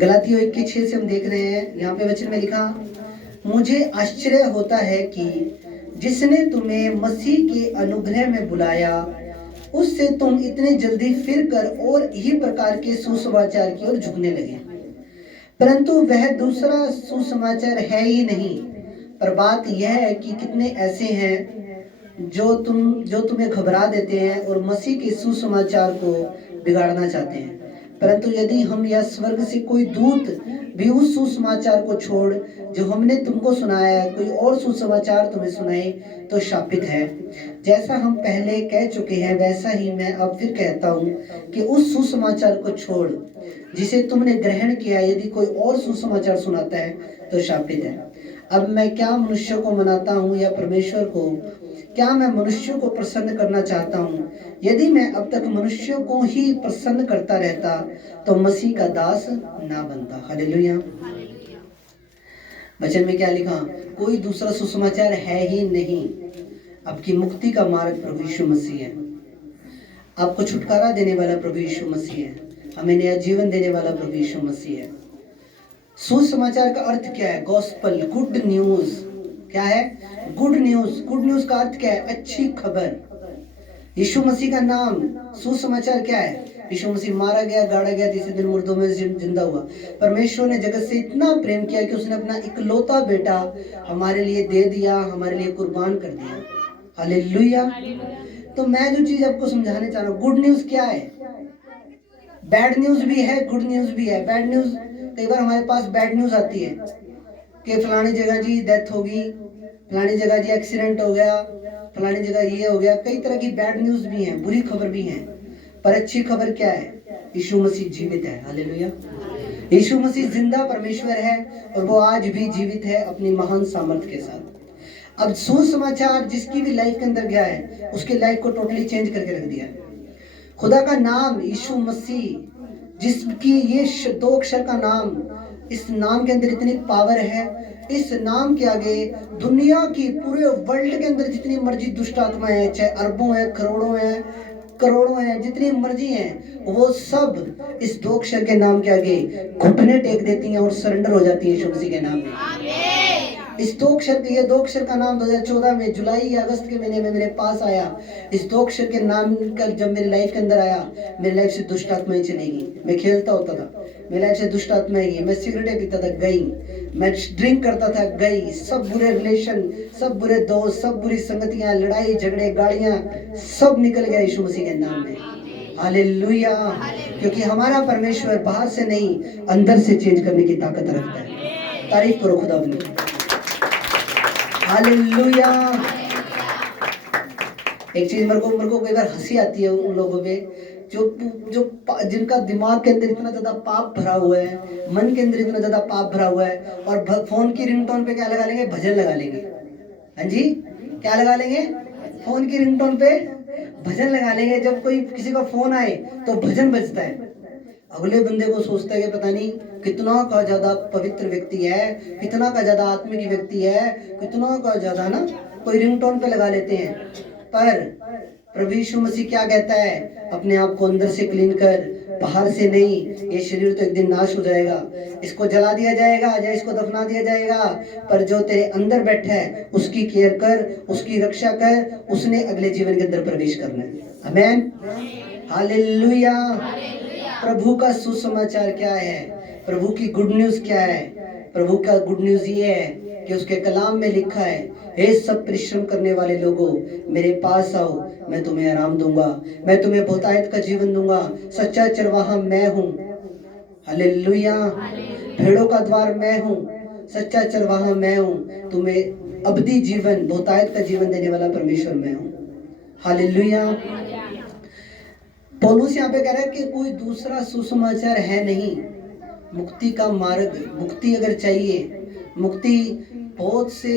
गलातियों 1:6 से हम देख रहे हैं, यहाँ पे वचन में लिखा, मुझे आश्चर्य होता है कि जिसने तुम्हें मसीह के अनुग्रह में बुलाया उससे तुम इतने जल्दी फिर कर और ही प्रकार के सुसमाचार की ओर झुकने लगे, परंतु वह दूसरा सुसमाचार है ही नहीं। पर बात यह है कि कितने ऐसे हैं जो तुम्हें घबरा देते हैं और मसीह के सुसमाचार को बिगाड़ना चाहते हैं। परंतु यदि हम या स्वर्ग से कोई दूत भी उस सुसमाचार को छोड़ जो हमने तुमको सुनाया है कोई और सुसमाचार तुम्हें सुनाए तो शापित है। जैसा हम पहले कह चुके हैं वैसा ही मैं अब फिर कहता हूँ कि उस सुसमाचार को छोड़ जिसे तुमने ग्रहण किया, यदि कोई और सुसमाचार सुनाता है तो शापित है। अब मैं क्या मनुष्य को मनाता हूँ या परमेश्वर को? क्या मैं मनुष्यों को प्रसन्न करना चाहता हूँ? यदि मैं अब तक मनुष्यों को ही प्रसन्न करता रहता तो मसीह का दास ना बनता। हालेलुया। वचन में क्या लिखा? कोई दूसरा सुसमाचार है ही नहीं। आपकी मुक्ति का मार्ग प्रभु यीशु मसीह है। आपको छुटकारा देने वाला प्रभु यीशु मसीह है। हमें नया जीवन देने वाला प्रभु यीशु मसीह है। सुसमाचार का अर्थ क्या है? Gospel, good news. क्या है? Good news. गुड न्यूज का अर्थ क्या है? अच्छी खबर। यीशु मसीह का नाम सुसमाचार क्या है? यीशु मसीह मारा गया, गाड़ा गया, तीसरे दिन मुर्दों में जिंदा हुआ। परमेश्वर ने जगत से इतना प्रेम किया कि उसने अपना इकलौता बेटा हमारे लिए दे दिया, हमारे लिए कुर्बान कर दिया। हालेलुया। तो मैं जो चीज आपको समझाने चाह रहा हूँ, गुड न्यूज क्या है? बैड न्यूज भी है, गुड न्यूज भी है। बैड न्यूज, कई बार हमारे पास बैड न्यूज आती है कि फलानी जगह जी डेथ होगी, फलानी जगह जी एक्सीडेंट हो गया, फलानी जगह ये हो गया। कई तरह की बैड न्यूज भी हैं, बुरी खबर भी हैं। पर अच्छी खबर क्या है? यीशु मसीह जीवित है। हालेलुया। यीशु मसीह जिंदा परमेश्वर है और वो आज भी जीवित है अपनी महान सामर्थ के साथ। अब सुसमाचार जिसकी भी लाइफ के अंदर गया है उसके लाइफ को टोटली चेंज करके रख दिया है। खुदा का नाम यीशु मसीह, जिसकी ये 2 अक्षर का नाम, इस नाम के अंदर इतनी पावर है। इस नाम के आगे दुनिया की पूरे वर्ल्ड के अंदर जितनी मर्जी दुष्ट आत्माएं हैं, चाहे अरबों है, करोड़ों हैं, जितनी मर्जी हैं, वो सब इस 2 अक्षर के नाम के आगे घुटने टेक देती हैं और सरेंडर हो जाती है यीशु मसीह के नाम में। इस 2 अक्षर का नाम 2014 में जुलाई या अगस्त के महीने में मेरे पास आया। इस 2 अक्षर के नाम का जब मेरी लाइफ के अंदर आया, मेरी लाइफ से दुष्ट आत्माएं चलेगी। मैं खेलता होता था, मेरी लाइफ से दुष्ट आत्माएं गई। मैं सिगरेटें पीता था, गई। मैं ड्रिंक करता था, गई। सब बुरे रिलेशन, सब बुरे दोस्त, सब बुरी संगतियां, लड़ाई झगड़े, गाड़ियां, सब निकल गया यीशु मसीह के नाम में। हालेलुया। क्योंकि हमारा परमेश्वर बाहर से नहीं अंदर से चेंज करने की ताकत रखता है। तारीफ करो खुदा की। हालेलुया। एक चीज मेरे को कई बार हंसी आती है उन लोगों पे जो जिनका दिमाग के अंदर इतना ज्यादा पाप भरा हुआ है, मन के अंदर इतना ज्यादा पाप भरा हुआ है, और फोन की रिंगटोन पे क्या लगा लेंगे? भजन लगा लेंगे। हाँ जी, क्या लगा लेंगे? फोन की रिंगटोन पे भजन लगा लेंगे। जब कोई किसी का फोन आए तो भजन बजता है। अगले बंदे को सोचता है कि पता नहीं कितना का ज्यादा पवित्र व्यक्ति है, कितना का ज्यादा आत्मिक व्यक्ति है, कितना का ज्यादा ना, कोई रिंगटोन पे लगा लेते हैं। पर प्रभु यीशु मसीह क्या कहता है? अपने आप को अंदर से क्लीन कर, बाहर से नहीं। ये शरीर तो एक दिन नाश हो जाएगा, इसको जला दिया जाएगा या इसको दफना दिया जाएगा, पर जो तेरे अंदर बैठा है उसकी केयर कर, उसकी रक्षा कर। उसने अगले जीवन के अंदर प्रवेश करना है। आमीन। हालेलुया। प्रभु का सुसमाचार क्या है? प्रभु की गुड न्यूज क्या है? प्रभु का गुड न्यूज ये है कि उसके कलाम में लिखा है, हे सब परिश्रम करने वाले लोगों, मेरे पास आओ, मैं तुम्हें आराम दूंगा, मैं तुम्हें बहुतायत का जीवन दूंगा। सच्चा चरवाहा मैं हूँ। हालेलुया। भेड़ों का द्वार मैं हूँ, सच्चा चरवाहा मैं हूँ। तुम्हें अबदी जीवन, बहुतायत का जीवन देने वाला परमेश्वर मैं हूँ। हालेलुया। पौलुस यहाँ पे कह रहा है कि कोई दूसरा सुसमाचार है नहीं। मुक्ति का मार्ग, मुक्ति अगर चाहिए, मुक्ति बहुत से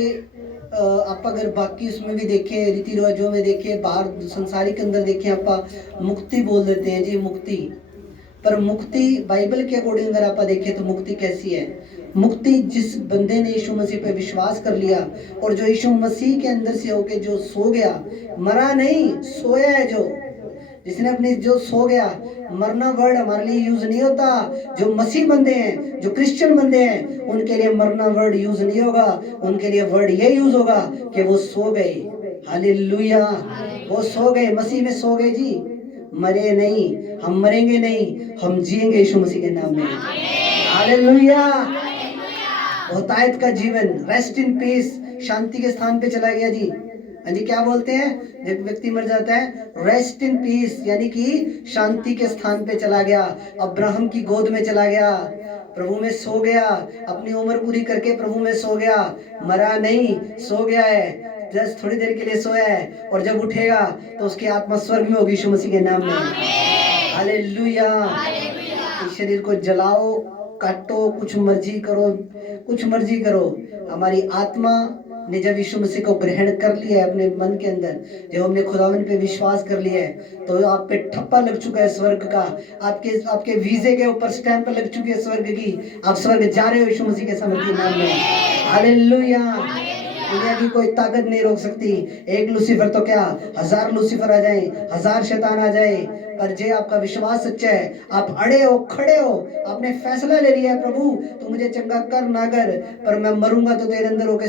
आप अगर बाकी उसमें भी देखें, रीति रिवाजों में देखें, बाहर संसारिक के अंदर देखें, आप मुक्ति बोल देते हैं जी मुक्ति। पर मुक्ति बाइबल के अकॉर्डिंग अगर आप देखें तो मुक्ति कैसी है? मुक्ति जिस बंदे ने यीशु मसीह पे विश्वास कर लिया और जो यीशु मसीह के अंदर से होके जो सो गया, मरा नहीं, सोया है, जो जिसने अपनी जो सो गया, मरना वर्ड हमारे लिए यूज नहीं होता। जो मसीह बंदे हैं, जो क्रिश्चियन बंदे हैं, उनके लिए मरना वर्ड यूज नहीं होगा। उनके लिए वर्ड ये यूज होगा कि वो सो गए। हालेलुया, वो सो गए, मसीह में सो गए जी, मरे नहीं, हम मरेंगे नहीं, हम जिएंगे यीशु मसीह के नाम में। हालेलुया, बहुतायत का जीवन, रेस्ट इन पीस, शांति के स्थान पे चला गया जी। हाँ जी, क्या बोलते हैं जब व्यक्ति मर जाता है? रेस्ट इन पीस, यानी कि शांति के स्थान पे चला गया, अब्राहम की गोद में चला गया, प्रभु में सो गया, अपनी उम्र पूरी करके प्रभु में सो गया, मरा नहीं, सो गया है, जस्ट थोड़ी देर के लिए सोया है, और जब उठेगा तो उसकी आत्मा स्वर्ग में होगी यीशु मसीह के नाम में। हालेलुया, इस शरीर को जलाओ, काटो, कुछ मर्जी करो, कुछ मर्जी करो, हमारी आत्मा ने जब यीशु मसीह को ग्रहण कर लिया है अपने मन के अंदर, जब हमने खुदावन पे विश्वास कर लिया है, तो आप पे ठप्पा लग चुका है स्वर्ग का, आपके वीजे के ऊपर स्टैंप लग चुकी है स्वर्ग की, आप स्वर्ग जा रहे हो यीशु मसीह के सामर्थ्य नाम में। हालेलुया, दुनिया की कोई ताकत नहीं रोक सकती। एक लूसीफर तो क्या, 1000 लूसीफर आ जाए, 1000 शैतान आ जाए, पर जे आपका विश्वास सच्चा है, आप अड़े हो, खड़े हो, आपने फैसला ले लिया है, प्रभु तू मुझे चंगा कर ना कर, पर मैं मरूंगा तो तेरे अंदर होके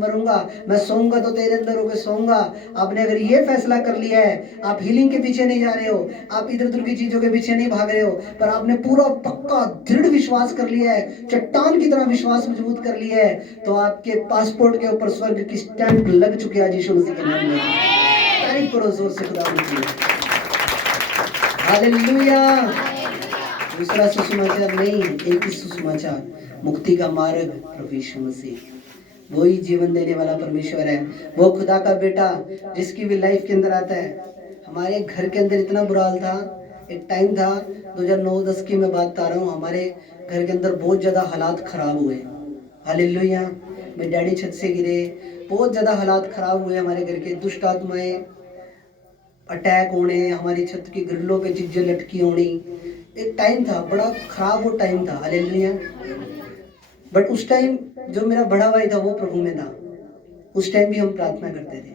मरूंगा, मैं सोऊंगा तो तेरे अंदर होके सोऊंगा। आपने अगर ये फैसला कर लिया है, आप हीलिंग के पीछे नहीं जा रहे हो, आप इधर उधर की चीजों के पीछे नहीं भाग रहे हो, पर आपने पूरा पक्का दृढ़ विश्वास कर लिया है, चट्टान की तरह विश्वास मजबूत कर लिया है, तो आपके पासपोर्ट के ऊपर स्वर्ग की स्टैंप लग चुकी है यीशु मसीह के नाम में। तारीफ करो जोर से खुदा की। हालेलुया, दूसरा सुसमाचार नहीं, एक ही सुसमाचार, मुक्ति का मार्ग प्रभु यीशु मसीह, वही जीवन देने वाला परमेश्वर है, वो खुदा का बेटा जिसकी भी लाइफ के अंदर आता है। हमारे घर के अंदर इतना बुरा हाल था, एक टाइम था 2009-10 की मैं बात बता रहा हूँ, हमारे घर के अंदर बहुत ज़्यादा हालात खराब हुए। हालेलुया, मेरे डैडी छत से गिरे, बहुत ज़्यादा हालात खराब हुए हमारे घर के, दुष्ट आत्माएं, अटैक होने, हमारी छत की ग्रिलों पे चीजें लटकी होनी। एक टाइम था, बड़ा खराब वो टाइम था। हालेलुया, बट उस टाइम जो मेरा बड़ा भाई था वो प्रभु में था, उस टाइम भी हम प्रार्थना करते थे,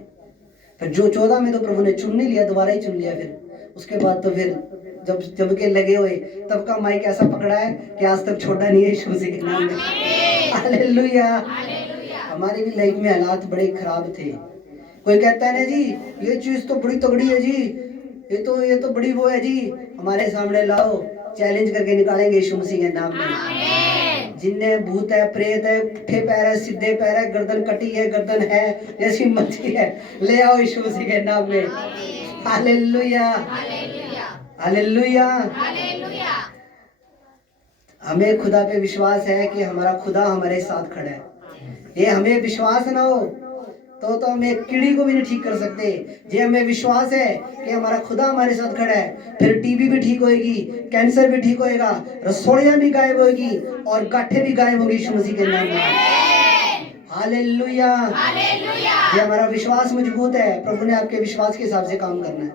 फिर जो 14 में तो प्रभु ने चुन नहीं लिया, दोबारा ही चुन लिया, फिर उसके बाद तो फिर जब के लगे हुए, तब का माइक ऐसा पकड़ा है कि आज तक छोड़ा नहीं है यीशु मसीह के नाम में। हालेलुया, हमारी भी लाइफ में हालात बड़े खराब थे। कोई कहता है ना जी ये चीज तो बड़ी तगड़ी है जी, ये तो बड़ी वो है जी, हमारे सामने लाओ, चैलेंज करके निकालेंगे यीशु मसीह के नाम में। जिन्ने भूत है, प्रेत है, पुट्ठे पैर है, सीधे पैर है, गर्दन कटी है, गर्दन है जैसी मछली है, ले आओ यीशु मसीह के नाम में। हालेलुया, हालेलुया, हमें खुदा पे विश्वास है कि हमारा खुदा हमारे साथ खड़ा है। ये हमें विश्वास ना हो तो हम एक कीड़ी को भी नहीं ठीक कर सकते। ये हमें विश्वास है कि हमारा खुदा हमारे साथ खड़ा है, फिर टीबी भी ठीक होएगी, कैंसर भी ठीक होएगा, रसोड़ियां भी गायब होगी और गांठें भी गायब होगी यीशु मसीह के नाम में। हालेलुया, ये हमारा विश्वास मजबूत है। प्रभु ने आपके विश्वास के हिसाब से काम करना है,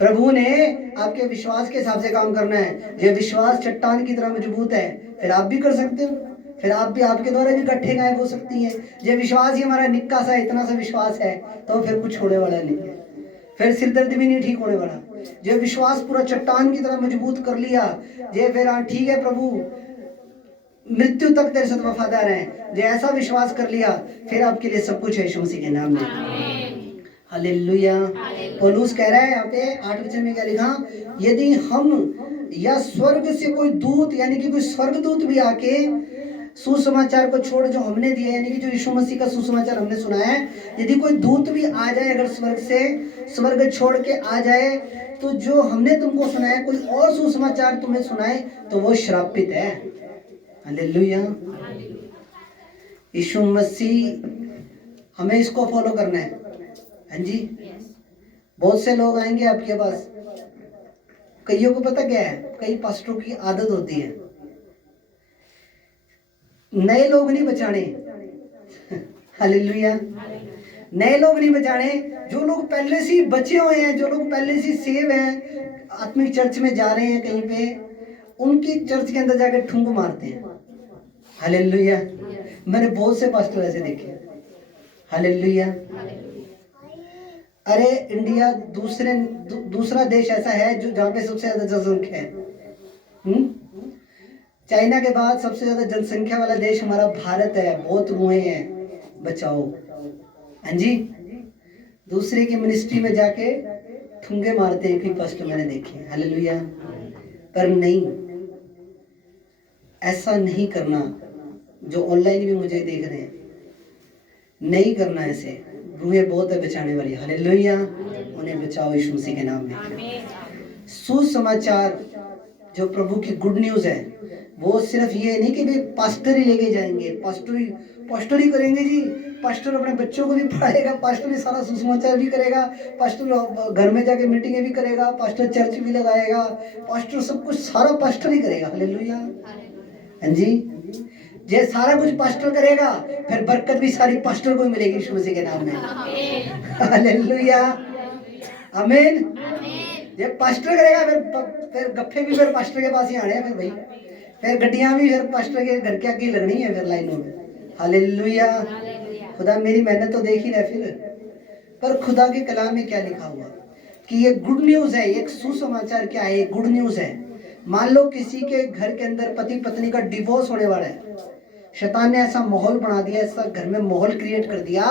प्रभु ने आपके विश्वास के हिसाब से काम करना है। ये विश्वास चट्टान की तरह मजबूत है, फिर आप भी कर सकते हो, फिर आप भी, आपके द्वारा भी गड्ढे गायब हो सकती हैं। ये विश्वास ही हमारा निक्का सा, इतना सा विश्वास है तो फिर कुछ होने वाला नहीं है, फिर सिरदर्द भी नहीं ठीक होने वाला। ये विश्वास पूरा चट्टान की तरह मजबूत कर लिया, ये फिर ठीक है प्रभु मृत्यु तक तेरे साथ वफादार है, ये ऐसा विश्वास कर लिया, फिर आपके लिए सब कुछ है यीशु मसीह के नाम में। हालेलुया, पौलुस कह रहा है यहाँ पे 8 वचन में क्या लिखा, यदि हम या स्वर्ग से कोई दूत, यानी कि कोई स्वर्गदूत भी आके सुसमाचार को छोड़ जो हमने दिया, यानी कि जो यीशु मसीह का सुसमाचार हमने सुनाया है, यदि कोई दूत भी आ जाए, अगर स्वर्ग से, स्वर्ग छोड़ के आ जाए, तो जो हमने तुमको सुनाया कोई और सुसमाचार तुम्हें सुनाए तो वो श्रापित है। हालेलुया, यीशु मसीह, हमें इसको फॉलो करना है। हाँ जी, बहुत से लोग आएंगे आपके पास, कईयों को पता क्या है, कई पास्टरों की आदत होती है नए लोग नहीं बचाने। हालेलुया, नए लोग नहीं बचाने, जो लोग पहले से बचे हुए हैं, जो लोग पहले से सेव हैं, आत्मिक चर्च में जा रहे हैं कहीं पे, उनकी चर्च के अंदर जाकर ठुंक मारते हैं। हालेलुया, मैंने बहुत से पास्टर ऐसे देखे। हालेलुया, अरे इंडिया दूसरा देश ऐसा है जो जहाँ पे सबसे ज्यादा जनसंख्या है। चाइना के बाद सबसे ज्यादा जनसंख्या वाला देश हमारा भारत है। बहुत रुए हैं, बचाओ। हाँ जी, दूसरे की मिनिस्ट्री में जाके ठुंगे मारते हैं कि फर्स्ट मैंने देखे। हालेलुया। पर नहीं, ऐसा नहीं करना। जो ऑनलाइन भी मुझे देख रहे हैं, नहीं करना ऐसे। रूहें बहुत है बचाने वाली। हालेलुया। उन्हें बचाओ यीशु मसीह के नाम में। सुसमाचार जो प्रभु की गुड न्यूज है, वो सिर्फ ये नहीं कि भाई पास्टर ही लेके जाएंगे, पास्टर ही करेंगे जी। पास्टर अपने बच्चों को भी पढ़ाएगा, पास्टर ही सारा सुसमाचार भी करेगा, पास्टर घर में जाके मीटिंगें भी करेगा, पास्टर चर्च भी लगाएगा, पास्टर सब कुछ सारा पास्टर ही करेगा। हालेलुया। हाँ जी, ये सारा कुछ पास्टर करेगा, फिर बरकत भी सारी पास्टर को ही मिलेगी यीशु मसीह के नाम में। हालेलुया, आमीन। ये पास्टर करेगा, फिर गप्फे भी फिर पास्टर के पास ही आने हैं। फिर भाई फिर गड्डियां भी फिर पास्टर के घर के आगे लगनी है फिर लाइनों में। हालेलुया। खुदा मेरी मेहनत तो देख ही रहा फिर। पर खुदा के कलाम में क्या लिखा हुआ कि ये गुड न्यूज है। एक सुसमाचार क्या है? गुड न्यूज है। मान लो किसी के घर के अंदर पति पत्नी का डिवोर्स होने वाला है। शैतान ने ऐसा माहौल बना दिया, ऐसा घर में माहौल क्रिएट कर दिया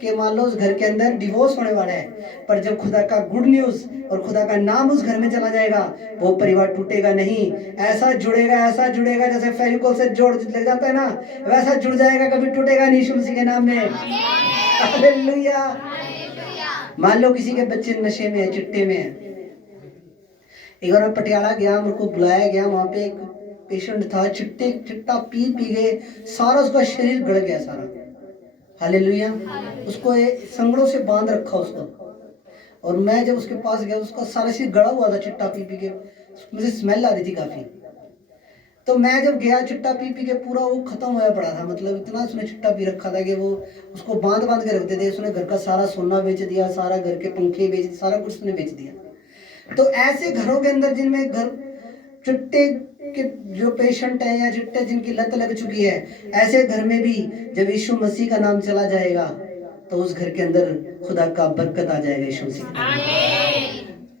कि मान लो उस घर के अंदर डिवोर्स होने वाला है। पर जब खुदा का गुड न्यूज और खुदा का नाम उस घर में चला जाएगा, वो परिवार टूटेगा नहीं। ऐसा जुड़ेगा जैसे फेविकोल से जोड़ लग जाता है ना, वैसा जुड़ जाएगा, कभी टूटेगा नहीं यीशु मसीह के नाम में। हालेलुया। मान लो किसी के बच्चे नशे में है, चिट्टे में है। एक बार मैं पटियाला गया, मेरे को बुलाया गया। वहां पे एक पेशेंट था, चिट्टा पी गए, सारा उसका शरीर गड़ गया सारा। हालेलुया। उसको संगड़ों से बांध रखा उसको। और मैं जब उसके पास गया, उसका सारा शरीर गड़ा हुआ था चिट्टा पी के। मुझे स्मेल आ रही थी काफी। तो मैं जब गया, चिट्टा पी के पूरा वो खत्म होया पड़ा था। मतलब इतना उसने चिट्टा पी रखा था कि वो उसको बांध के रखते थे। उसने घर का सारा सोना बेच दिया, सारा घर के पंखे बेच दिए, सारा कुछ उसने बेच दिया। तो ऐसे घरों के अंदर जिनमें घर चिट्टे के जो पेशेंट है या चिट्टे जिनकी लत लग चुकी है, ऐसे घर में भी जब यीशु मसीह का नाम चला जाएगा तो उस घर के अंदर खुदा का बरकत आ जाएगा यीशु मसीह।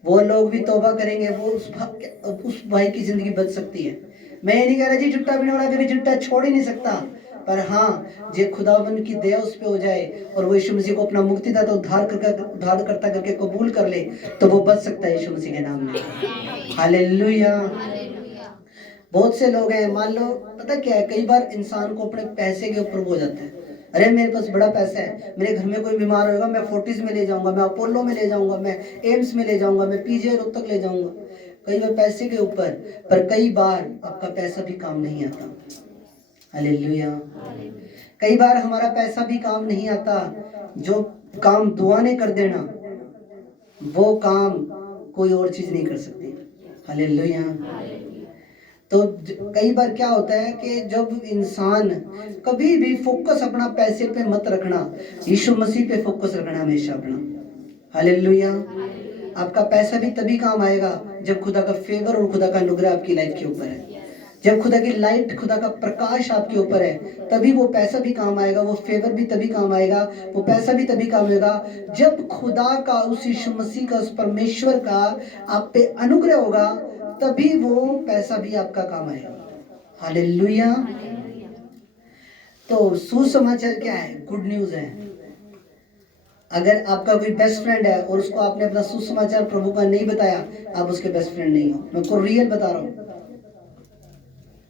वो लोग भी तौबा करेंगे, वो उस भाई की जिंदगी बच सकती है। मैं ये नहीं कह रहा जी चिट्टा पीने वाला कभी चिट्टा छोड़ ही नहीं सकता। पर हाँ, जे खुदावन की दया उस पे हो जाए और वो यीशु मसीह को अपना मुक्तिदाता उद्धार करता करके कबूल कर ले, तो वो बच सकता है यीशु मसीह के नाम में। हालेलुया। बहुत से लोग हैं, मान लो पता क्या है, कई बार इंसान को अपने पैसे के ऊपर हो जाता है। अरे मेरे पास बड़ा पैसा है, मेरे घर में कोई बीमार होगा, मैं फोर्टिस में ले जाऊंगा, मैं अपोलो में ले जाऊंगा, मैं एम्स में ले जाऊंगा, मैं पीजीआई रोहतक ले जाऊंगा। कई बार पैसे के ऊपर, पर कई बार आपका पैसा भी काम नहीं आता। हालेलुया। कई बार हमारा पैसा भी काम नहीं आता। जो काम दुआ ने कर देना, वो काम कोई और चीज नहीं कर सकती। हालेलुया। तो कई बार क्या होता है कि जब इंसान, कभी भी फोकस अपना पैसे पे मत रखना, यीशु मसीह पे फोकस रखना हमेशा अपना। हालेलुया। आपका पैसा भी तभी काम आएगा जब खुदा का फेवर और खुदा का अनुग्रह आपकी लाइफ के ऊपर है। जब खुदा की लाइट, खुदा का प्रकाश आपके ऊपर है, तभी वो पैसा भी काम आएगा, वो फेवर भी तभी काम आएगा, वो पैसा भी तभी काम आएगा जब खुदा का, उस यीशु मसीह का, उस परमेश्वर का आप पे अनुग्रह होगा, तभी वो पैसा भी आपका काम आएगा। हालेलुया। तो सुसमाचार क्या है? गुड न्यूज है। अगर आपका कोई बेस्ट फ्रेंड है और उसको आपने अपना सुसमाचार प्रभु का नहीं बताया, आप उसके बेस्ट फ्रेंड नहीं हो। मैं को रियल बता रहा हूँ।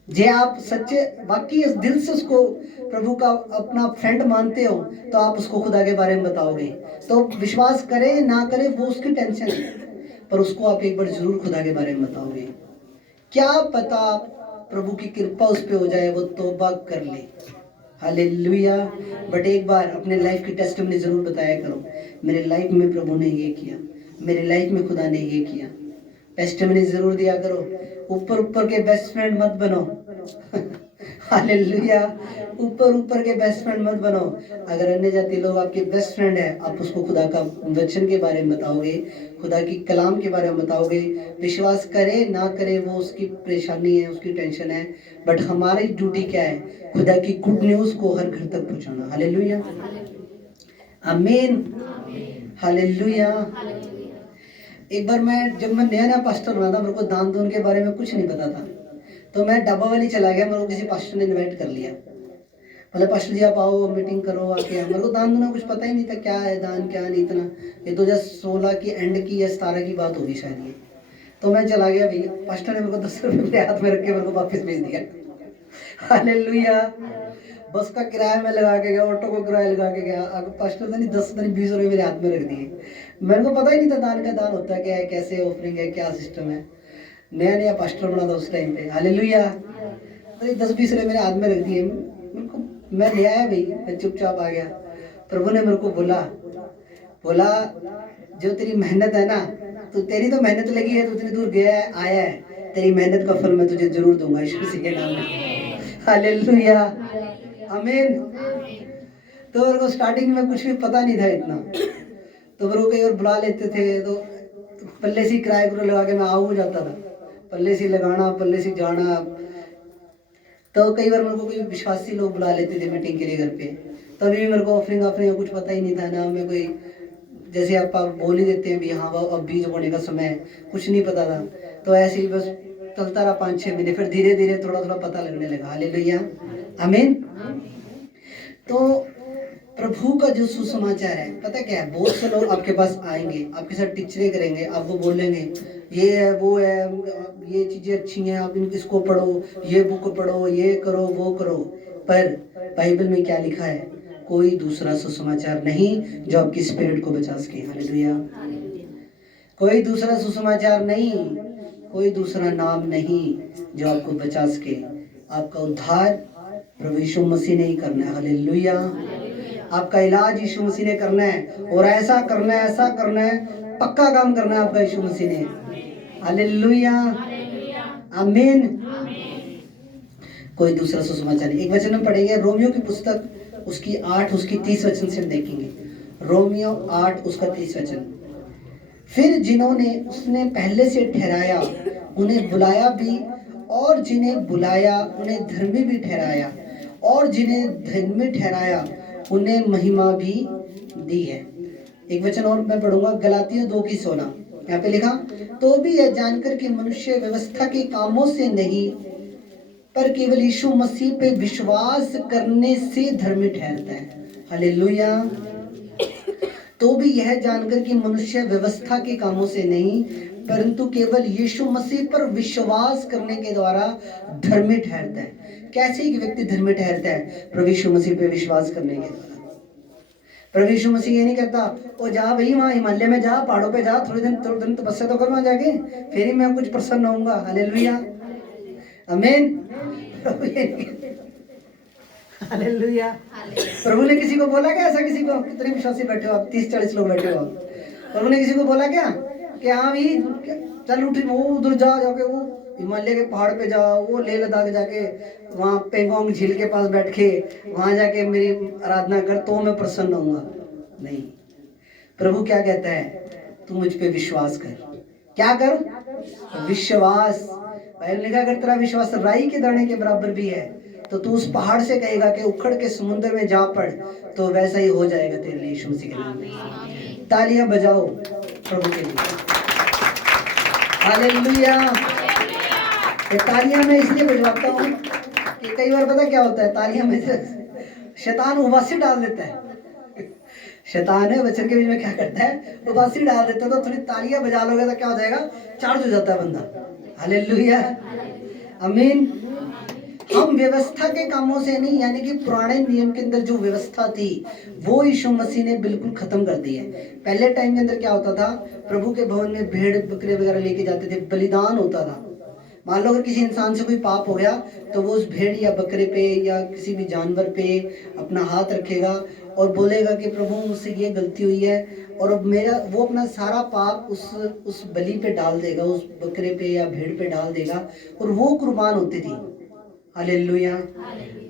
जे आप सच्चे बाकी दिल से उसको प्रभु का अपना फ्रेंड मानते हो, तो आप उसको खुदा के बारे में बताओगे। तो विश्वास करे ना करे वो उसकी टेंशन है, पर उसको आप एक बार जरूर खुदा के बारे में बताओगे। क्या पता प्रभु की कृपा उस पे हो जाए, वो तौबा कर ले। हालेलुया। बट एक बार अपने लाइफ की टेस्टिमनी जरूर बताया करो, मेरे लाइफ में प्रभु ने ये किया, मेरे लाइफ में खुदा ने ये किया। टेस्टिमनी जरूर दिया करो। ऊपर के बेस्ट फ्रेंड मत बनो। हालेलुया। ऊपर के बेस्ट फ्रेंड मत बनो। अगर अन्य जाति लोग आपके बेस्ट फ्रेंड है, आप उसको खुदा का वचन के बारे में बताओगे, खुदा की कलाम के बारे में बताओगे। विश्वास करे ना करे वो उसकी परेशानी है, उसकी टेंशन है। बट हमारी ड्यूटी क्या है? खुदा की गुड न्यूज को हर घर तक पहुंचाना। हालेलुया। आमीन। हालेलुया। एक बार जब मैं नया नया पास्टर बना था, मेरे को दान दून के बारे में कुछ नहीं पता था, तो मैं डब्बा वाली चला गया। मेरे को किसी पास्टर ने इनवाइट कर लिया, बोले पास्टर जी आप आओ मीटिंग करो आके। मेरे को दान दूना कुछ पता ही नहीं था, क्या है दान क्या नहीं इतना। ये 2016 की एंड की या 17 की बात होगी शायद ये। तो मैं चला गया भैया, पास्टर ने मेरे को 10 रुपये मेरे हाथ में रख के मेरे को वापस भेज दिया। हालेलुया। बस का किराया मैं लगा के गया, ऑटो को किराया लगा के गया, अगर पास्टर ने 10 नहीं 20 रुपये मेरे हाथ में रख दिए। मेरे को पता ही नहीं था दान का दान होता क्या है, कैसे ऑफरिंग है, क्या सिस्टम है। नया नया पास्टर बना था उस टाइम पे। हालेलुया। तो 10-20 रुपये मेरे हाथ में रख दिए। मेरे को मैं ले आया भाई, मैं चुपचाप आ गया। प्रभु ने मेरे को बोला जो तेरी मेहनत है ना, तो तेरी तो मेहनत लगी है, तो इतनी दूर गया है आया है, तेरी मेहनत का फल मैं तुझे जरूर दूंगा यीशु मसीह के नाम में। हालेलुया, आमीन। तो मेरे को स्टार्टिंग में कुछ भी पता नहीं था इतना, तो मेरे को कई बार बुला लेते थे, तो पल्ले से किराए को लगा के मैं आऊ जाता था, पल्ले से लगाना पल्ले से जाना। तो कई बार मेरे को कोई विश्वासी लोग बुला लेते थे मीटिंग के लिए घर पे, तभी भी मेरे को ऑफरिंग कुछ पता ही नहीं था ना। मैं कोई जैसे आप बोल ही देते हैं भी हाँ वो अब बीज बोने का समय है, कुछ नहीं पता था। तो ऐसे ही बस चलता रहा 5-6 महीने, फिर धीरे धीरे थोड़ा थोड़ा पता लगने लगा। हालेलुया, आमीन। तो प्रभु का जो सुसमाचार है, पता क्या है, बहुत से लोग आपके पास आएंगे, आपके साथ टिचरे करेंगे, आपको बोलेंगे ये है वो है, ये चीज़ें अच्छी हैं, आप इसको पढ़ो, ये बुक पढ़ो, ये करो वो करो। पर बाइबल में क्या लिखा है? कोई दूसरा सुसमाचार नहीं जो आपकी स्पिरिट को बचा सके। हालेलुया। कोई दूसरा सुसमाचार नहीं, कोई दूसरा नाम नहीं जो आपको बचा सके। आपका उद्धार प्रभु यीशु मसीह ने ही करना है। हालेलुया। आपका इलाज यीशु मसीह ने करना है, और ऐसा करना है, ऐसा करना है, पक्का काम करना है आपका यीशु मसीह ने। हालेलुया, आमीन। कोई दूसरा सुसमाचार नहीं। एक वचन में पढ़ेंगे रोमियो की पुस्तक उसकी 8 उसकी 30 वचन से देखेंगे। रोमियो 8 उसका 30 वचन। फिर जिन्होंने उसने पहले से ठहराया उन्हें बुलाया भी, और जिन्हें बुलाया उन्हें धर्मी भी ठहराया, और जिन्हें धर्मी ठहराया उन्हें महिमा भी दी है। एक वचन और मैं पढ़ूंगा, गलातियों 2:16। यहाँ पे लिखा, तो भी यह जानकर कि मनुष्य व्यवस्था के कामों से नहीं पर केवल यीशु मसीह पे विश्वास करने से धर्मी ठहरता है। हालेलुया। तो भी यह जानकर कि मनुष्य व्यवस्था के कामों से नहीं परंतु केवल यीशु मसीह पर विश्वास करने के द्वारा धर्मी ठहरता है। कैसे एक व्यक्ति धर्मी ठहरता है? प्रभु यीशु मसीह पर विश्वास करने के द्वारा। प्रभु यीशु मसीह ये नहीं कहता ओ जा भाई वहाँ हिमालय में जा, पहाड़ों पे जा, थोड़े दिन तपस्या तो कर वहाँ जाके, फिर ही मैं कुछ प्रसन्न होऊंगा। हालेलुया, आमीन। हालेलुया। प्रभु ने किसी को बोला क्या ऐसा? किसी को, कितने विश्वासी बैठे हो आप, 30-40 लोग बैठे हो। प्रभु ने किसी को बोला क्या कि हाँ भाई चल उठ, वो उधर जाके वो हिमालय के पहाड़ पे जाओ, वो लेह लद्दाख जाके वहाँ पेंगोंग झील के पास बैठ के वहाँ जाके मेरी आराधना कर तो मैं प्रसन्न होऊंगा? नहीं। प्रभु क्या कहता है? तू मुझ पे विश्वास कर। क्या कर? विश्वास। पहले लिखा, अगर तेरा विश्वास राई के दाने के बराबर भी है तो तू उस पहाड़ से कहेगा कि उखड़ के समुद्र में जा पड़, तो वैसा ही हो जाएगा तेरे लिए यीशु मसीह के नाम में। तालियां बजाओ प्रभु के लिए। हालेलुया। तालियां मैं इसलिए बजवाता हूँ कि कई बार पता क्या होता है, तालियां में से शैतान उबासी डाल देता है। शैतान है वचन के बीच में क्या करता है, उबासी डाल देता है। तो थोड़ी तालियां बजा लोगे तो क्या हो जाएगा, चार्ज हो जाता है बंदा। हालेलुया, आमीन। हम व्यवस्था के कामों से नहीं, यानी कि पुराने नियम के अंदर जो व्यवस्था थी वो यीशु मसीह ने बिल्कुल खत्म कर दी है। पहले टाइम के अंदर क्या होता था, प्रभु के भवन में भेड़ बकरे वगैरह लेके जाते थे, बलिदान होता था। मान लो अगर किसी इंसान से कोई पाप हो गया तो वो उस भेड़ या बकरे पे या किसी भी जानवर पे अपना हाथ रखेगा और बोलेगा कि प्रभु मुझसे ये गलती हुई है, और अब मेरा वो अपना सारा पाप उस बलि पे डाल देगा, उस बकरे पे या भेड़ पे डाल देगा, और वो कुर्बान होती थी। हालेलुया।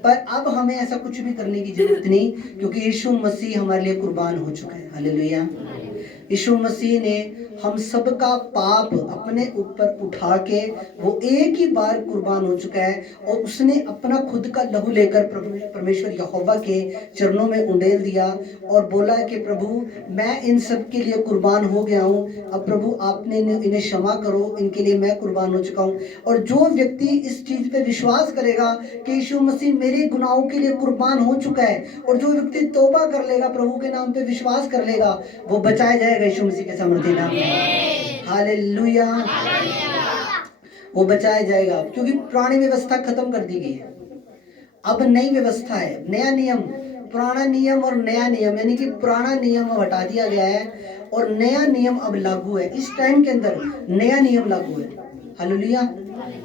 पर अब हमें ऐसा कुछ भी करने की जरूरत नहीं, क्योंकि यीशु मसीह हमारे लिए कुर्बान हो चुका है। हालेलुया। यीशु मसीह ने हम सबका पाप अपने ऊपर उठा के वो एक ही बार कुर्बान हो चुका है और उसने अपना खुद का लहू लेकर परमेश्वर यहोवा के चरणों में उंडेल दिया और बोला कि प्रभु मैं इन सब के लिए कुर्बान हो गया हूँ, अब प्रभु आपने इन्हें क्षमा करो, इनके लिए मैं कुर्बान हो चुका हूँ। और जो व्यक्ति इस चीज पे विश्वास करेगा कि यीशु मसीह मेरे गुनाहों के लिए कुर्बान हो चुका है, और जो व्यक्ति तौबा कर लेगा, प्रभु के नाम पे विश्वास कर लेगा, वो बचाया जाएगा यीशु मसीह के सामर्थ्य नाम में। हालेलुया, वो बचाया जाएगा, क्योंकि पुरानी व्यवस्था खत्म कर दी गई है, अब नई व्यवस्था है, नया नियम। पुराना नियम और नया नियम, यानी कि पुराना नियम अब हटा दिया गया है और नया नियम अब लागू है। इस टाइम के अंदर नया नियम लागू है। हालेलुया,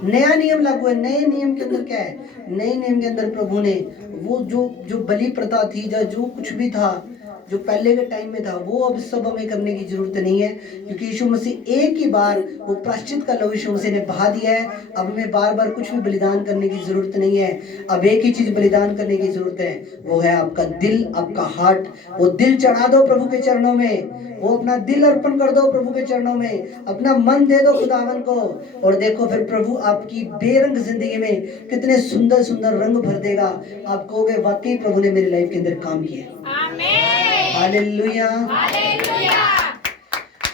नया नियम लागू है। नए नियम के अंदर क्या है? नए नियम के अंदर प्रभु ने वो जो बलि प्रथा थी, जो कुछ भी था जो पहले के टाइम में था, वो अब सब हमें करने की जरूरत नहीं है, क्योंकि यीशु मसीह एक ही बार वो प्रायश्चित का लहू यीशु मसीह ने बहा दिया है। अब हमें बार बार कुछ भी बलिदान करने की जरूरत नहीं है। अब एक ही चीज बलिदान करने की जरूरत है, वो है आपका दिल, आपका हार्ट। वो दिल चढ़ा दो प्रभु के चरणों में, वो अपना दिल अर्पण कर दो प्रभु के चरणों में, अपना मन दे दो खुदावन को, और देखो फिर प्रभु आपकी बेरंग जिंदगी में कितने सुंदर सुंदर रंग भर देगा। आप कहोगे वाकई प्रभु ने मेरी लाइफ के अंदर काम किया। Hallelujah, hallelujah.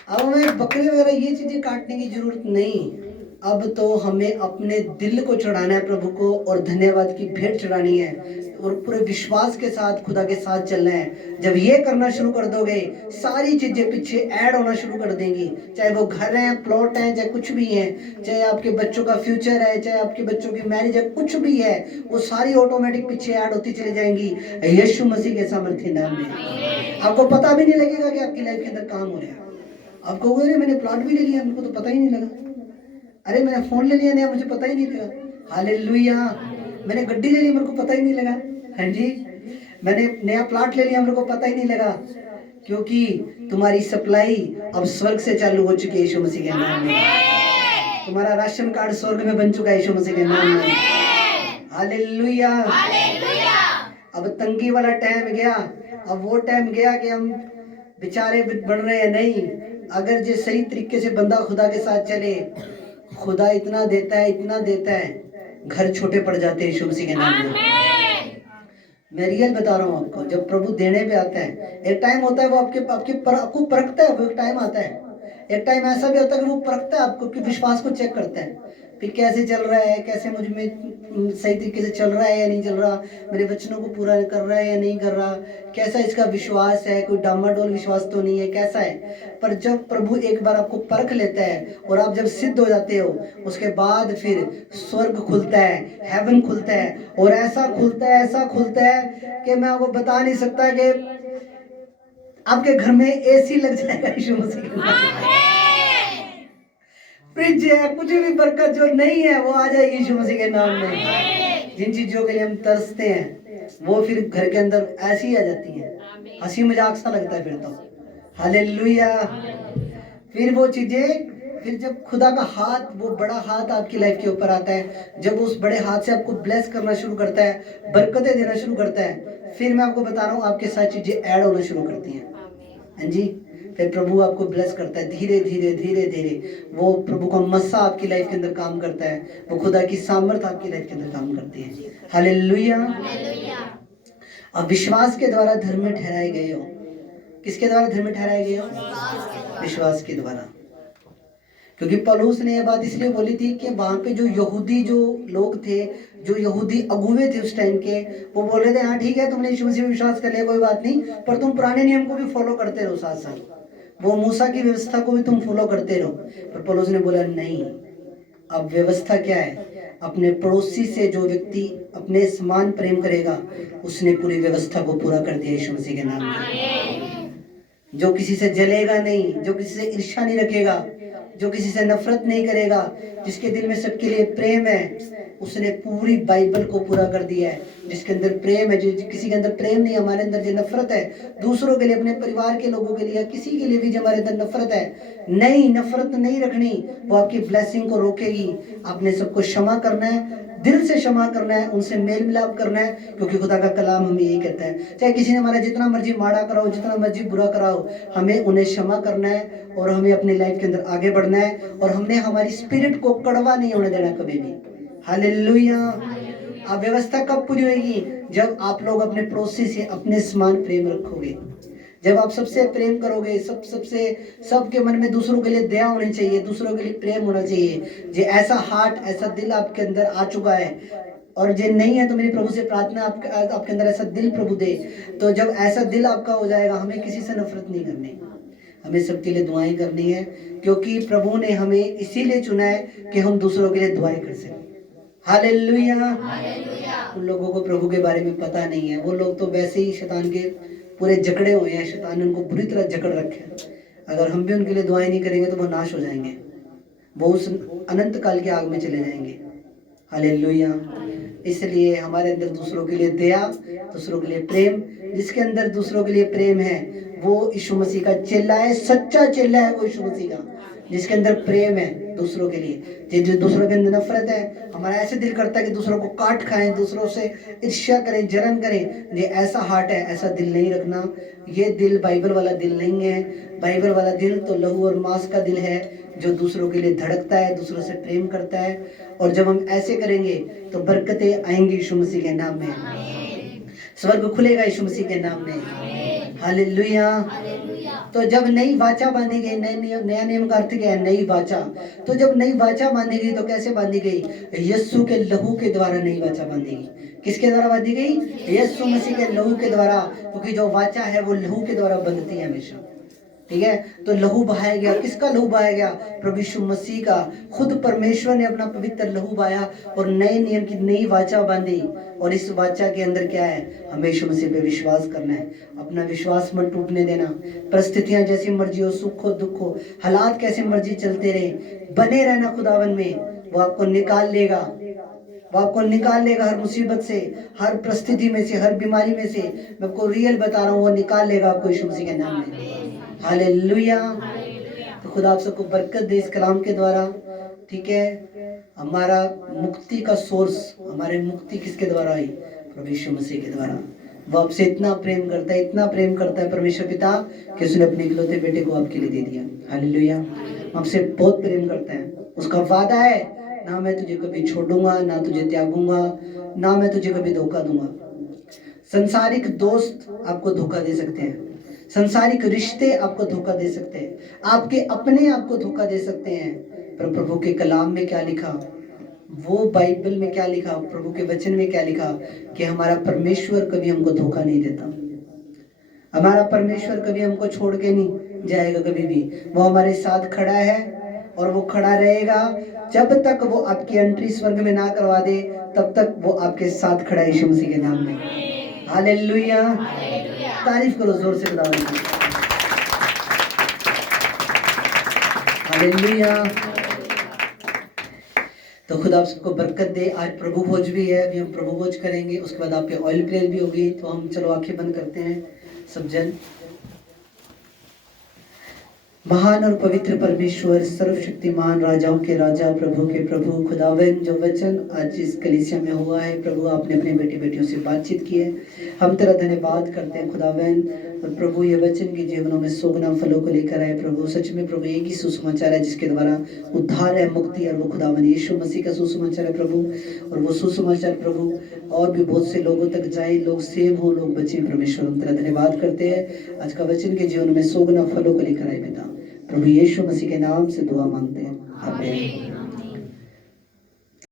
अब हमें बकरे वगैरह ये चीजें काटने की जरूरत नहीं। अब तो हमें अपने दिल को चढ़ाना है प्रभु को, और धन्यवाद की भेंट चढ़ानी है, और पूरे विश्वास के साथ खुदा के साथ चलना है। जब ये करना शुरू कर दोगे, सारी चीजें पीछे ऐड होना शुरू कर देंगी, चाहे वो घर है, प्लॉट है, चाहे कुछ भी है, चाहे आपके बच्चों का फ्यूचर है, चाहे आपके बच्चों की मैरिज है, कुछ भी है, वो सारी ऑटोमेटिक पीछे ऐड होती चली जाएंगी यीशु मसीह के सामर्थ्य नाम में। आपको पता भी नहीं लगेगा कि आपकी लाइफ के अंदर काम हो रहा है। आप कहोगे मैंने प्लॉट भी ले लिया, मुझको तो पता ही नहीं लगा। अरे मैंने फोन ले लिया नया, मुझे पता ही नहीं लगा। हालेलुया, मैंने गड्डी ले ली, मेरे को पता ही नहीं लगा। हाँ जी, मैंने नया प्लॉट ले लिया, मेरे को पता ही नहीं लगा, क्योंकि तुम्हारी सप्लाई अब स्वर्ग से चालू हो चुकी है यीशु मसीह के नाम में। तुम्हारा राशन कार्ड स्वर्ग में बन चुका है यीशु मसीह के नाम में। Hallelujah, hallelujah. अब तंगी वाला टाइम गया, अब वो टाइम गया कि हम बेचारे बन रहे हैं। नहीं, अगर जो सही तरीके से बंदा खुदा के साथ चले, खुदा इतना देता है, इतना देता है, घर छोटे पड़ जाते हैं यीशु मसीह के नाम में। मैं रियल बता रहा हूँ आपको, जब प्रभु देने पे आता है, एक टाइम होता है वो आपको परखता है। वो एक टाइम आता है, एक टाइम ऐसा भी होता है कि वो परखता है आपको, कि विश्वास को चेक करता है, फिर कैसे चल रहा है, कैसे मुझ में सही तरीके से चल रहा है या नहीं चल रहा, मेरे वचनों को पूरा कर रहा है या नहीं कर रहा, कैसा इसका विश्वास है, कोई डामाडोल विश्वास तो नहीं है, कैसा है। पर जब प्रभु एक बार आपको परख लेता है और आप जब सिद्ध हो जाते हो, उसके बाद फिर स्वर्ग खुलता है, हेवन खुलता है, और ऐसा खुलता है, ऐसा खुलता है कि मैं आपको बता नहीं सकता कि आपके घर में एसी लग जाएगा यीशु मसीह के नाम में। फ्रिज है, कुछ भी बरकत जो नहीं है वो आ जाएगी यीशु मसीह के नाम में। जिन चीजों के लिए हम तरसते हैं वो फिर घर के अंदर ऐसी ही आ जाती हैं, हंसी मजाक सा लगता है फिर तो। हालेलुया। फिर वो चीजें, फिर जब खुदा का हाथ, वो बड़ा हाथ आपकी लाइफ के ऊपर आता है, जब उस बड़े हाथ से आपको ब्लेस करना शुरू करता है, बरकतें देना शुरू करता है, फिर मैं आपको बता रहा हूँ आपके साथ चीजें ऐड होना शुरू करती हैं। हाँ जी, फिर प्रभु आपको ब्लेस करता है धीरे धीरे धीरे धीरे। वो प्रभु का मस्सा आपकी लाइफ के अंदर काम करता है, वो खुदा की सामर्थ आपकी लाइफ के अंदर काम करती है। हालेलुया। अब विश्वास के द्वारा धर्म में ठहराए गए हो। किसके द्वारा धर्म में ठहराए गए हो? विश्वास के द्वारा। क्योंकि पौलुस ने यह बात इसलिए बोली थी कि वहां पे जो यहूदी जो लोग थे, जो यहूदी अगुवे थे उस टाइम के, वो बोल रहे थे हाँ ठीक है तुमने यीशु मसीह में विश्वास कर लिया, कोई बात नहीं, पर तुम पुराने नियम को भी फॉलो करते रहो, साथ साथ वो मूसा की व्यवस्था को भी तुम फॉलो करते रहो। पर पौलुस ने बोला नहीं, अब व्यवस्था क्या है? अपने पड़ोसी से जो व्यक्ति अपने समान प्रेम करेगा, उसने पूरी व्यवस्था को पूरा कर दिया यीशु मसीह के नाम में। जो किसी से जलेगा नहीं, जो किसी से ईर्ष्या नहीं रखेगा, जो किसी से नफरत नहीं करेगा, जिसके दिल में सबके लिए प्रेम है, उसने पूरी बाइबल को पूरा कर दिया है। जिसके अंदर प्रेम है, जो किसी के अंदर प्रेम नहीं, हमारे अंदर जो नफरत है दूसरों के लिए, अपने परिवार के लोगों के लिए, किसी के लिए भी जो हमारे अंदर नफरत है, नहीं, नफरत नहीं रखनी, वो आपकी ब्लेसिंग को रोकेगी। आपने सबको क्षमा करना है, दिल से क्षमा करना है, उनसे मेल मिलाप करना है, क्योंकि खुदा का कलाम हमें यही कहता है, चाहे किसी ने हमारा जितना मर्जी माड़ा कराओ, जितना मर्जी बुरा कराओ, हमें उन्हें क्षमा करना है और हमें अपनी लाइफ के अंदर आगे बढ़ना है और हमने हमारी स्पिरिट को कड़वा नहीं होने देना कभी भी। हालेलुया। अब व्यवस्था कब पूरी होगी? जब आप लोग अपने पड़ोसी से अपने समान प्रेम रखोगे, जब आप सबसे प्रेम करोगे, सबसे सबके मन में दूसरों के लिए दया होनी चाहिए, दूसरों के लिए प्रेम होना चाहिए। जे ऐसा हार्ट, ऐसा दिल आपके अंदर आ चुका है, और जे नहीं है तो मेरी प्रभु से प्रार्थना आपके अंदर ऐसा दिल प्रभु दे। तो जब ऐसा दिल आपका हो जाएगा, हमें किसी से नफरत नहीं करनी, हमें सबके लिए दुआएं करनी है, क्योंकि प्रभु ने हमें इसीलिए चुना है कि हम दूसरों के लिए दुआएं कर सकें। हालेलुया। उन लोगों को प्रभु के बारे में पता नहीं है, वो लोग तो वैसे ही शैतान के पूरे जकड़े हुए हैं, शैतान ने उनको बुरी तरह जकड़ रखे हैं। अगर हम भी उनके लिए दुआएं नहीं करेंगे तो वो नाश हो जाएंगे, वो उस अनंत काल की आग में चले जाएंगे। हालेलुया। इसलिए हमारे अंदर दूसरों के लिए दया, दूसरों के लिए प्रेम, जिसके अंदर दूसरों के लिए प्रेम है वो यीशु मसीह का चेला है, सच्चा चेला है वो यीशु मसीह का, जिसके अंदर प्रेम है दूसरों के लिए। जो दूसरों के अंदर नफरत है, हमारा ऐसे दिल करता है कि दूसरों को काट खाएं, दूसरों से ईर्ष्या करें, जलन करें, ये ऐसा हार्ट है, ऐसा दिल नहीं रखना। ये दिल बाइबल वाला दिल नहीं है। बाइबल वाला दिल तो लहू और मांस का दिल है, जो दूसरों के लिए धड़कता है, दूसरों से प्रेम करता है। और जब हम ऐसे करेंगे तो बरकतें आएंगी यीशु मसीह के नाम में, स्वर्ग खुलेगा यीशु मसीह के नाम में। हालेलुया। तो जब नई वाचा बांधी गई, नया नियम का अर्थ क्या है? नई वाचा। तो जब नई वाचा बांधी गई तो कैसे बांधी गई? यीशु के लहू के द्वारा नई वाचा बांधी गई। किसके द्वारा बांधी गई? यीशु मसीह के लहू के द्वारा, क्योंकि जो वाचा है वो लहू के द्वारा बंधती है हमेशा। ठीक है, तो लहू बहाया गया। किसका लहू बहाया गया? प्रभु यीशु मसीह का। खुद परमेश्वर ने अपना पवित्र लहू बहाया और नए नियम की नई वाचा बांधी। और इस वाचा के अंदर क्या है? हमें यीशु मसीह पे विश्वास करना है, अपना विश्वास मत टूटने देना। परिस्थितियां जैसी मर्जी हो, सुख हो दुख हो, हालात कैसे मर्जी चलते रहे, बने रहना खुदावन में। वो आपको निकाल लेगा, वो आपको निकाल लेगा हर मुसीबत से, हर परिस्थिति में से, हर बीमारी में से। मैं आपको रियल बता रहा हूँ, वो निकाल लेगा आपको यीशु मसीह के नाम में। हालेलुया। तो खुदा आप सबको बरकत दे इस कलाम के द्वारा। ठीक है, हमारा मुक्ति का सोर्स, हमारे मुक्ति किसके द्वारा आई? प्रभु यीशु मसीह के द्वारा। वो आपसे इतना प्रेम करता है, इतना प्रेम करता है परमेश्वर पिता, कि उसने अपने इकलौते बेटे को आपके लिए दे दिया। हालेलुया। आपसे बहुत प्रेम करता है। उसका वादा है, ना मैं तुझे कभी छोड़ूंगा, ना तुझे त्यागूंगा, ना मैं तुझे कभी धोखा दूंगा। संसारिक दोस्त आपको धोखा दे सकते हैं, संसारिक रिश्ते आपको धोखा दे सकते हैं, आपके अपने आपको धोखा दे सकते हैं। पर प्रभु के कलाम में क्या लिखा, वो बाइबल में क्या लिखा, प्रभु के वचन में क्या लिखा, कि हमारा परमेश्वर कभी हमको धोखा नहीं देता। हमारा परमेश्वर कभी हमको छोड़ के नहीं जाएगा कभी भी। वो हमारे साथ खड़ा है और वो खड़ा रहेगा जब तक वो आपकी एंट्री स्वर्ग में ना करवा दे, तब तक वो आपके साथ खड़ा है यीशु मसीह के नाम में। हालेलुया। तारीफ करो जोर से खुदा की। हालेलुया। तो खुदा आप सबको बरकत दे। आज प्रभु भोज भी है, अभी हम प्रभु भोज करेंगे, उसके बाद आपके ऑयल प्रेयर भी होगी। तो हम चलो आंखें बंद करते हैं सब जन। महान और पवित्र परमेश्वर, सर्वशक्तिमान, राजाओं के राजा, प्रभु के प्रभु, खुदावन, जो वचन आज इस कलीसिया में हुआ है प्रभु, आपने अपने बेटे बेटियों से बातचीत की है, हम तेरा धन्यवाद करते हैं खुदावन। और प्रभु ये वचन के जीवनों में सोगना फलों को लेकर आए प्रभु। सच में प्रभु एक ही सुसमाचार है जिसके द्वारा उद्धार है, मुक्ति, और वो खुदावन यीशु मसीह का सुसमाचार है प्रभु। और वो सुसमाचार प्रभु और भी बहुत से लोगों तक जाए, लोग सेव हो, लोग बचे परमेश्वर। हम तेरा धन्यवाद करते हैं आज का वचन के जीवन में सोगना फलों को लेकर आए पिता। प्रभु यीशु मसीह के नाम से दुआ मांगते हैं, आमीन।